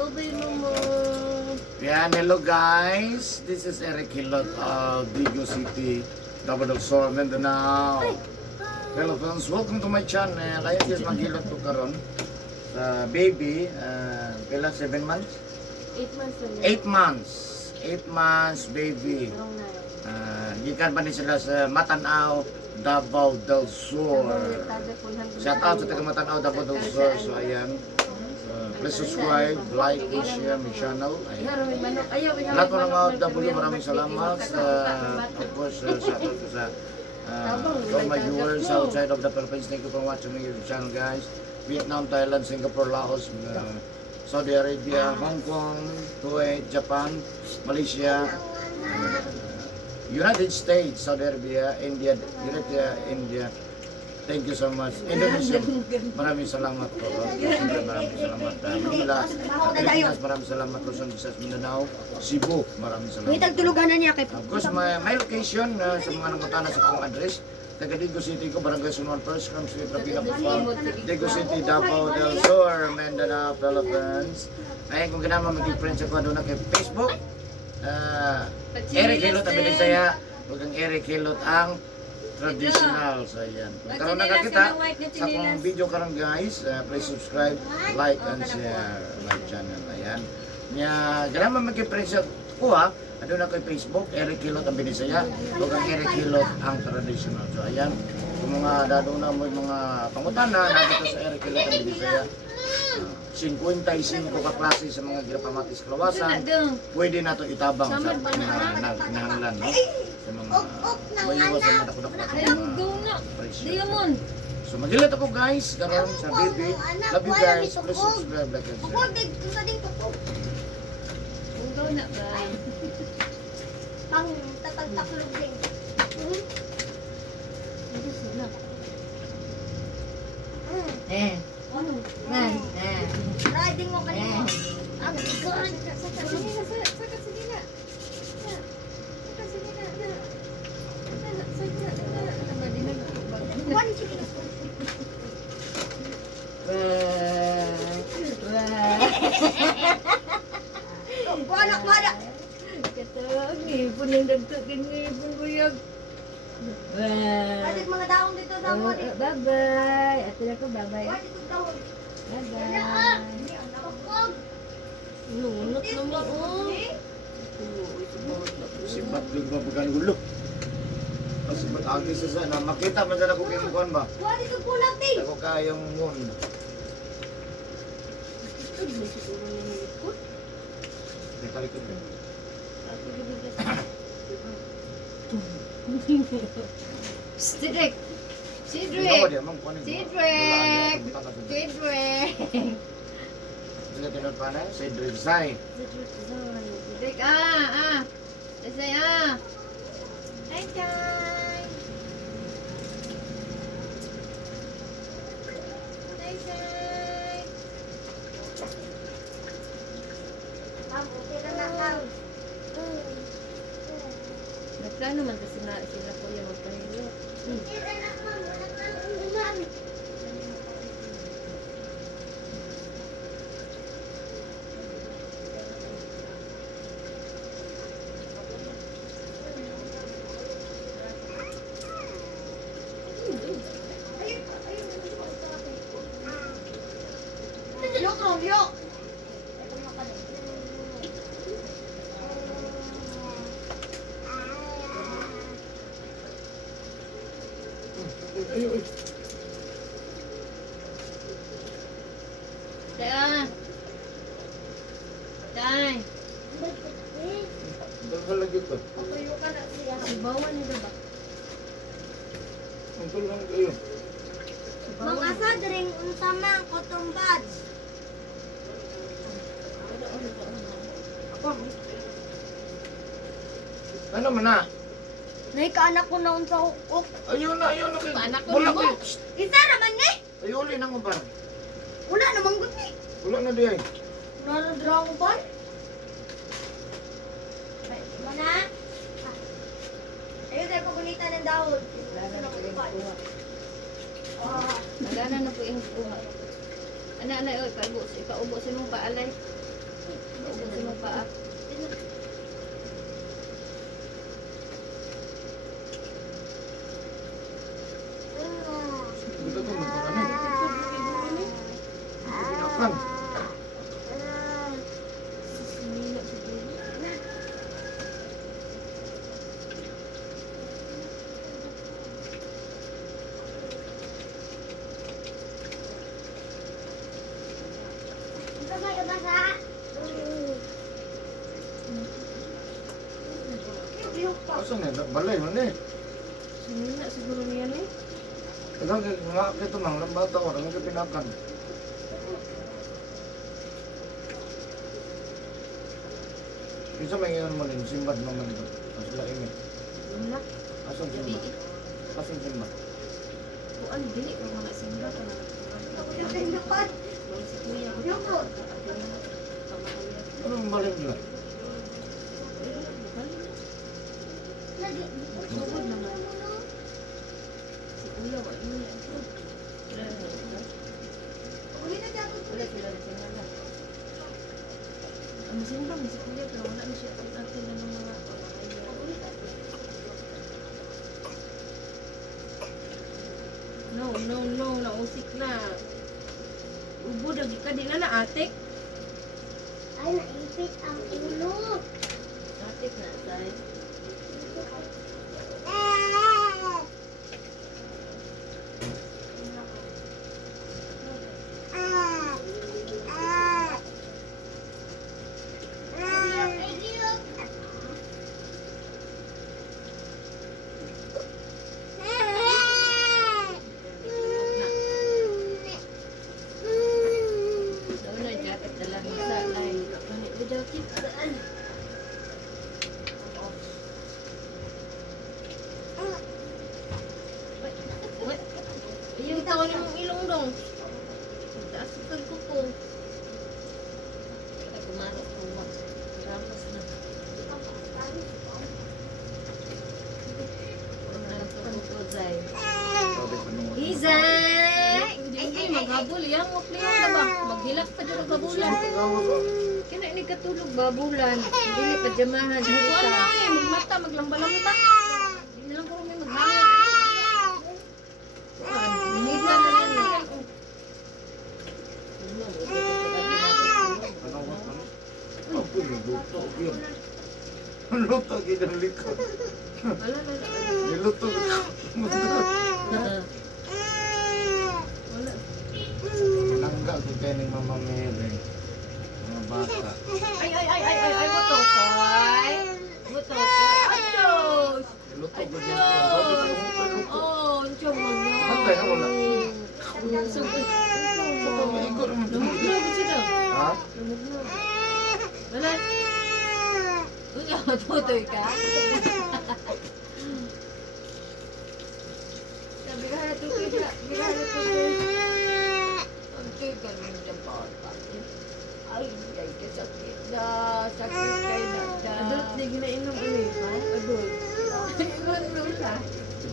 Bye-bye, Mama. Yan, hello guys. This is Eric Hilot of Vigo City, Davao del Sur, Mindanao. Hello friends, welcome to my channel. Ayan guys, maghilot ko karon sa baby. Kailan 7 months? 8 months na 8 months. 8 months baby. Gikan pa ni sila sa Matanao, Davao del Sur. Shout out sa taga Matanao, Davao del Sur. So ayan. Please subscribe, like, and share my channel. Ayan. Lahat po ng OFW, maraming salamat. Of course, shout out sa all my viewers outside of the Philippines. Thank you for watching my YouTube channel, guys. Vietnam, Thailand, Singapore, Laos, Saudi Arabia, Hong Kong, Kuwait, Japan, Malaysia, United States, Saudi Arabia, India, India. Thank you so much. Indonesia, maraming salamat po. Siyempre, maraming salamat. Manila, Pilipinas, maraming salamat. Luzon, Visayas, Mindanao, Cebu, maraming salamat. May tagtulugan na niya kay Of course, may location sa mga namutana sa kong address. Taga Digo City ko, Barangay Sunwan First, Camp Street, Rapina, Bukal, Digo City, Davao del Sur, Mindanao, Philippines. Ayun, kung ganama maging friends ako doon na kay Facebook. Eric Hilot ang binisaya. Huwag ang Eric Hilot ang traditional. So ayan. Kung karoon na kakita sa akong video karon guys, please subscribe, like, and share my channel. Ayan. Nya, ganama maging-friends ko ha. Ano na kay Facebook, Eric Hilot ang binisaya. Huwag ang Eric Hilot ang traditional. So ayan. Kung mga dado na mo yung mga pangutana, nandito sa Eric Hilot ang binisaya. 55 ka klase sa mga girapamatis kalawasan. Pwede na ito itabang sa kinahanglan, no? Sa mga mayiwas sa mga dako-dako na mga presyo. So magilit ako guys, karon sa baby. Love you guys. Please subscribe, like, and share. Unggaw na ba? Pang tatagtaklog din. Riding mo kanina. Ang good. Wala. Kata, ngipon yung dagdag yung ngipon buyag. Adik mga daon dito sa mo. Bye-bye. Ate na ko, bye-bye. Wala dito daon. Bye-bye. Lunot naman, oh. Sibat yung mabagan gulo. Sibat agi sa sana. Makita man sana kung yung kuhan ba? Wala dito kulang din. Ako kayong moon. May talikod ko. Cedric! Ikaw dia, mang kuhanin ko. Cedric! Cedric! Sige, tinod pa na. Cedric Zay. Cedric, Desay, Hi, Chay! Hi, Chay! Nagplano man kasi sila po yung magpahinga. Yok. Tay! Dalawa lagi ko. Papayo ka na siya. Sibawan nila ba? Ang lang kayo. Mga sadring unsama cotton buds. Ano man na? Naikaanak ko na unsa hukok. Ayun na. Anak ko Wala na ko. ko. Isa naman ni. Ayun ulit nang ubar. Wala namang good ni. Wala na diyan. Naradrang ba? Mana? Ayun tayo pagunita ng dahon. Nagana na po yung kuha. Ana, oy, paubo sa mong paalay. Isa na mo pa. Ito to, magpapano. Pinakan. Sumila siguro. Ito may kabasa. Yung pa. Asa na, balay mo na eh. Sumila siguro niyan eh. Tagang mga ito mang lambata ko, nang pinakan. Isa may ngayon mo rin, simbad naman ito. Asla ini. Wala. Asan Gabi. simbad? Asan simbad? Kuan dili ko mga simba ka na. Ako yung tindapan. Si kuya ko. Yung po. Anong balay nila? Lagi. Sugod naman. Si kuya wa niya. Uli na dyan. Wala sila na tingala. Ang simba mo si kuya pero wala na siya ang atin ng mga No, nausik na. Ubod lagi ka di na atik. Ay, naipit ang ulo. Atik na tay. Daw na jacket dala mo sa lay. Kanit mo jacket saan? What? Ayun tawon yung ilong dong. Taas ko ko. Ay kumarot ko. Ramas na. Izay! Hindi maghabol yan. Mukliyan na ba? Maghilak pa dyan ang babulan. Kaya ini katulog babulan. Dili pa jamahan. Huwag na eh. Magmata, maglamba-lamba. Hindi lang ko may maghangin. Hindi na na yan. Ako, niluto yun. Niluto, ginang likod. Wala. Niluto. Wala. Nangga ko kayo ng Mama Mary. Mga bata. Ay, butotoy. Butotoy. Achos! Niluto ko dyan ko. Bago ko niluto. Oh, ansyong mo na. Hantay na wala. Sugod. Ito, may ikot naman. Lumugnog sila. Ha? Lumugnog. Wala. Unya, matutoy ka? Sabi ka na tutoy ka. Sabi ka na tutoy. Tutoy ka rin dyan pa. Ay, sakit na. Sakit kay na. Adult, di ginainom ulit. Ha? Adult. Iwan mo siya.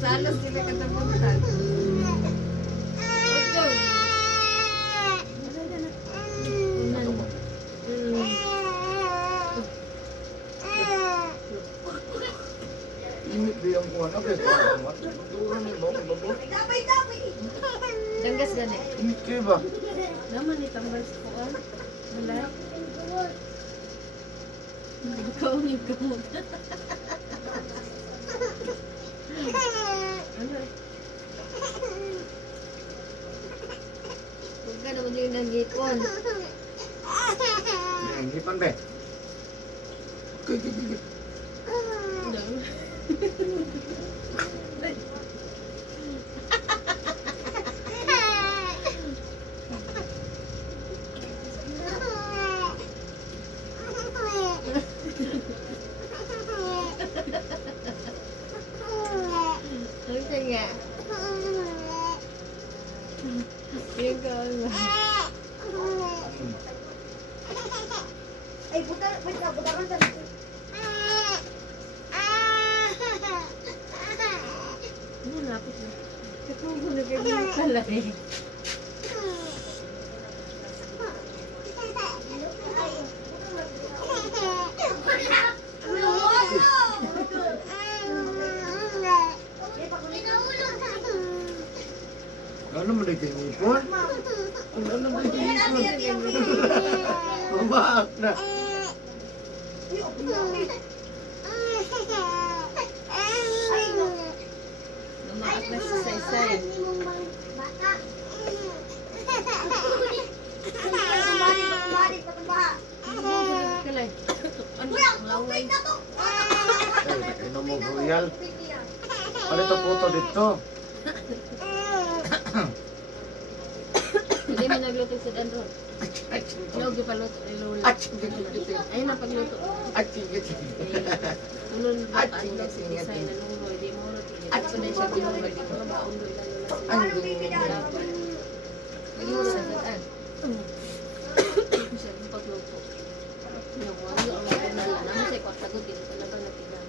Salas sila katapuntan. Tutoy. Ito mo. Init di ang kuwan. Okay, salamat. Turan ni Bong, babo. Damay. Danggas gani. Init kayo ba? Naman ni tambal sa kuwan. Wala. Ikaw yung kamot. Ano eh? Huwag ka naman yung nanggipon. Hindi pandai. Okay, okay. Ano nga? Yung kamot. Ay, buta ka sa Ano napit na? Katubo na kayo yung pala eh. Ano na ba Ayan, ate, ate, ang Bumaak na. Ay, no. Lumaak na si Saysay. Bata. Tumari, tumari, patumba. Kalay. Ano? Kuya, Laway. tubig na to. Ay, kainom mo, Royal. Ano ito puto dito? Hindi mo nagluto si Andro. Ay, Ano gipaluto ni Lola? Ay, sige, sige, sige. Ayun na pagluto. Ay, sige, sige. Tulon ba Ay, ka sige, niya si sige. Isay na nungoy? Di mo rin. Ay, Ako na siya ginuloy. Di mo ba unloy na Lola si Ay, hindi. Lagi mo sa daan. Siya yung pagluto. Yung mga ang mga nala. Naman siya kung sagot din. Ito na ba natigang?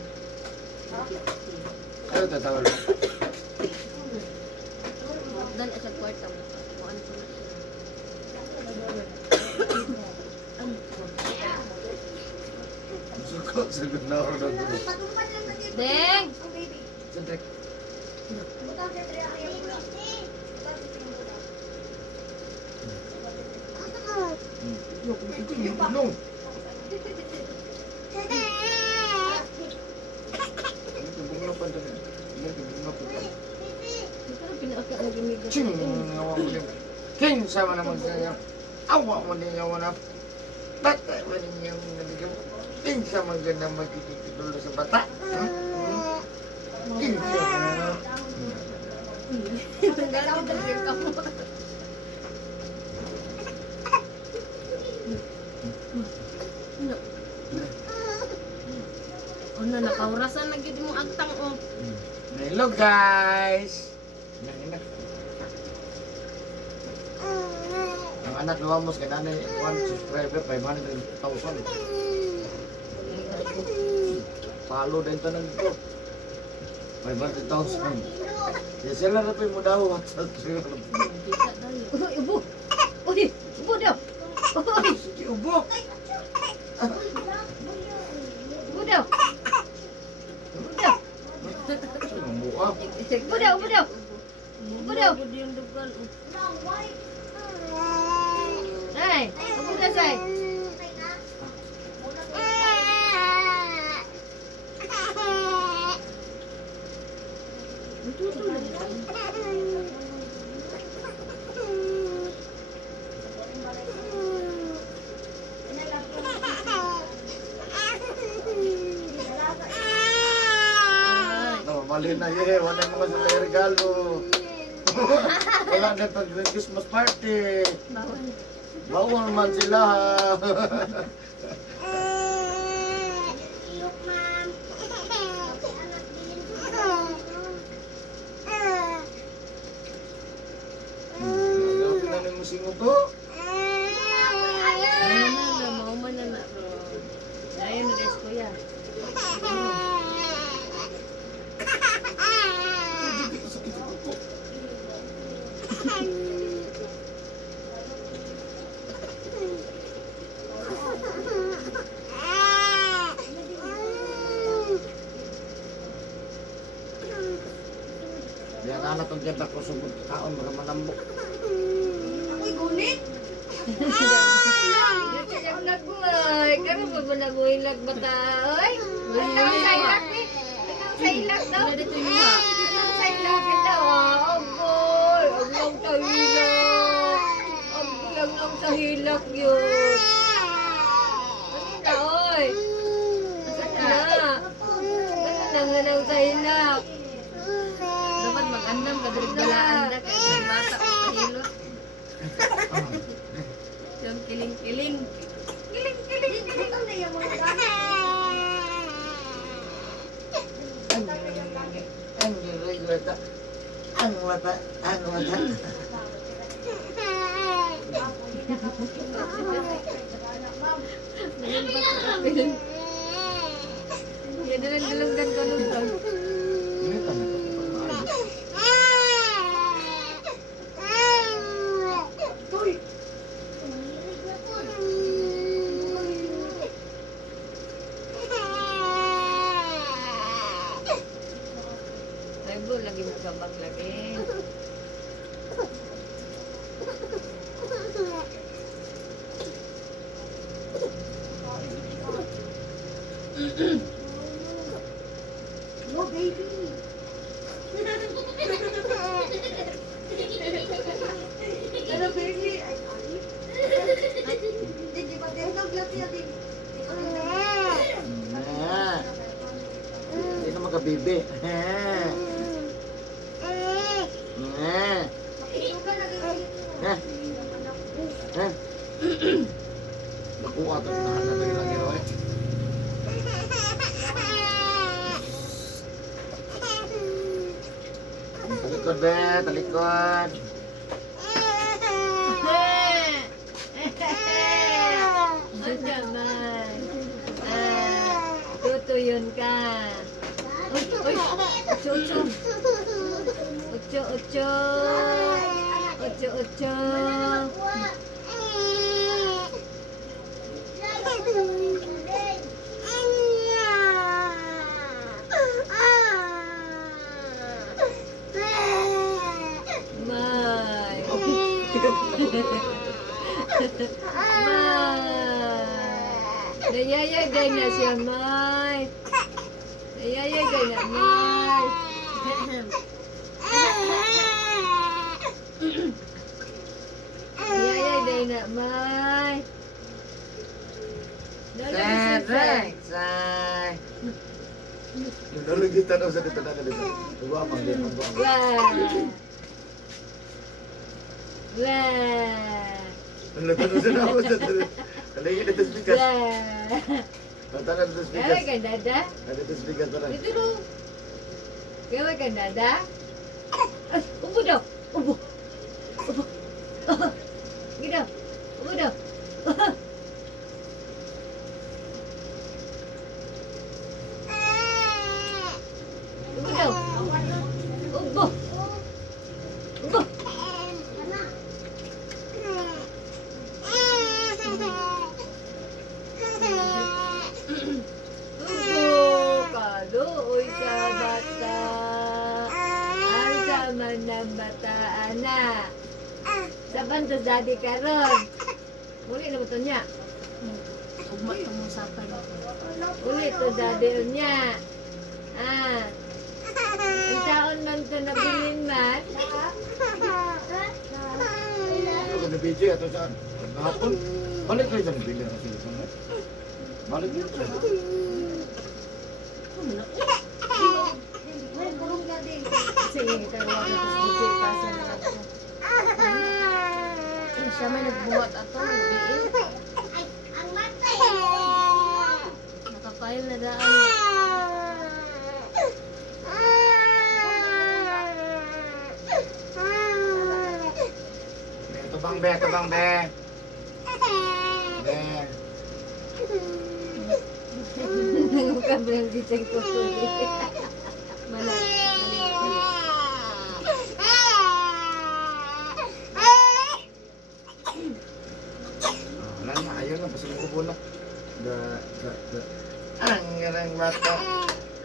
Ano ito, tawal? Dan at sa kwarta mo. Kung ano ko na siya. Suko, sagot na ako ng gulo. Patumba lang sa dito. Deng! Ang baby. Sandek. Butang sa dito, ayaw mo lang. Butang sa dito, butang. Ano? Tubong na pa doon. Yan, tubong na pa doon. Pero pinaka na gamigas. Ching! Awa mo din. King! Sama naman sa'yo. Awa mo din yung na. Bata mo din yung nabigyan mo. King! Sama ka na magkikitulo sa bata. King! Sama. Galit talaga ka mo. Ano? Ano, nakaurasan na gid mo agtang o. Hello guys! Yan, yan. Ang anak ni Wamos kay nanay 1 subscriber 500,000. Palo din to nagto. 500,000. Ya sila na po mo daw WhatsApp sila. Kita tayo. Uy, ubo! Uy, ubo daw! Uy, Sige ubo. ubo daw! Ubo daw! Sino mo ka? Ubo daw, ubo daw! Ubo daw! Ubo yung dugan. Ay, ubo daw, say! No, mali na ye, wala mga sa regalo. Wala na pag Christmas party. Bawal. Bawal man sila. Iyok, ma'am. Anak din. Ano na ng musingo to? Mauman na na. Ayun na guys, kuya. Yan anak ang ganda ko sugod kaon baka manambok. Ako'y gunit. Kaya nagbuhay, kaya magbunaguhilag bata, oy! Anong sa ilak, eh? Anong sa ilak daw? Wala dito yung mga. Anong sa ilak daw, ah? Agoy! Aglang sa hilak! Aglang sa hilak yun! Ano na, oy? Ano na? Ano na nga sa hilak? Dapat mag-andam ka dito galaan na kay may bata o pahilot. Yung kiling-kiling. Kiling! Butang na yung mga gamit. Ang wata. Ang wata. Ang wata. Ngayon ba sa kapil? Yan na lang dalanggan ko nung daw. Ini tanah ko maayos. Uy. Ay, bo, lagi mo gabang lagi. No, baby. Ano, baby? Ay, ay. Hindi ba din? Huwag lang siya din. Hindi na magkabibi. Sugar lagi kayo. Nakuha ito. Tahan na ito lagi. Okay? Talikod, be. Talikod. Ang naman. Tutuyon ka. Uy, uy. Ucho, ucho. Ucho, ucho. Ucho, ucho. May. May. Nayayagay na siya, May. Nayayagay na, May. Nayayagay na, May. Say. Nalagit na sa dito na dito. Diba, mang din. Wah. Wah. Nalagit na sa ako sa dito. Kalingin na ito speakers. Wah. Natanan ito Kaya speakers. ka dada? Ada ito speakers na lang. Dito no. Kaya ka dada? Ay, ubo daw. Ubo. Ubo. Gida. Ubo daw. Ubo daw. Ubo. Ubo. Ubo ka doon sa bata. Ang sama ng bataan na. Sa banda daddy karon. Muli na ito niya. Ugma itong usapan ako. Muli ito daddy niya. Ah. Ang taon man ito nabilin man. Ito na video ito saan? Kahapon. Balik kayo sa nabili na sila. Balik kayo sa Sige, taruwa ko sa DJ pasa na ako. Siya may nagbuhat ato, nagbiin. Nakapile na daan. Tubang be, tubang be. Be. Nangukam lang DJ ko tuloy. Mana? Wala na, ayaw na, basta mo na. Ang garang mata.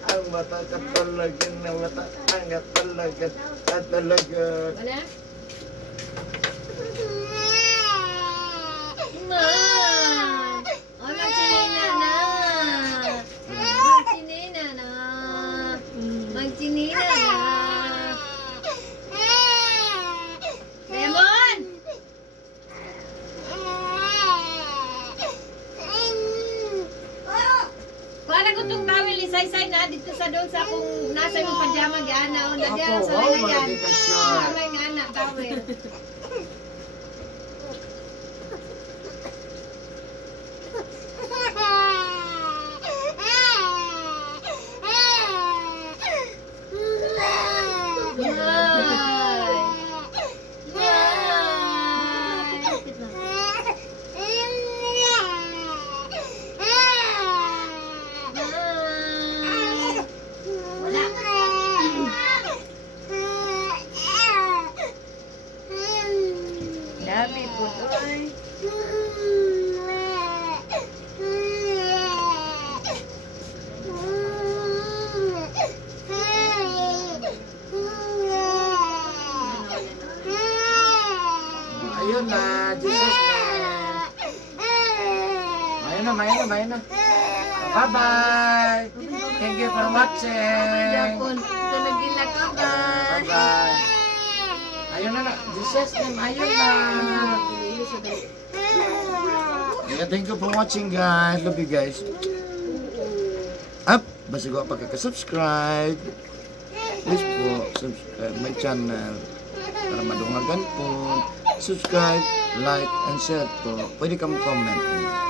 Ang mata katalagan na mata. Ang katalagan. Katalagan. Mana? Ma! Oh, magsinina na! Magsinina na! Magsinina na! Lemon! Para ko itong tawil isay-say na dito sa doon sa akong nasa yung pajama gana. O, nandiyan sa wow, lagayan. malaki ka siya. Kamay nga anak, tawil. Dami po doon. Ayun na, Jesus na. Mayan na. Bye-bye. Thank you for watching. Japon. Ito na ginakaban. Bye-bye. Ayun na na. Jesus name, ayun na. Yeah, thank you for watching, guys. Love you, guys. Up, basta ko pagkaka-subscribe. Please po, subscribe my channel para madungagan po. Subscribe, like, and share po. Pwede ka mo comment.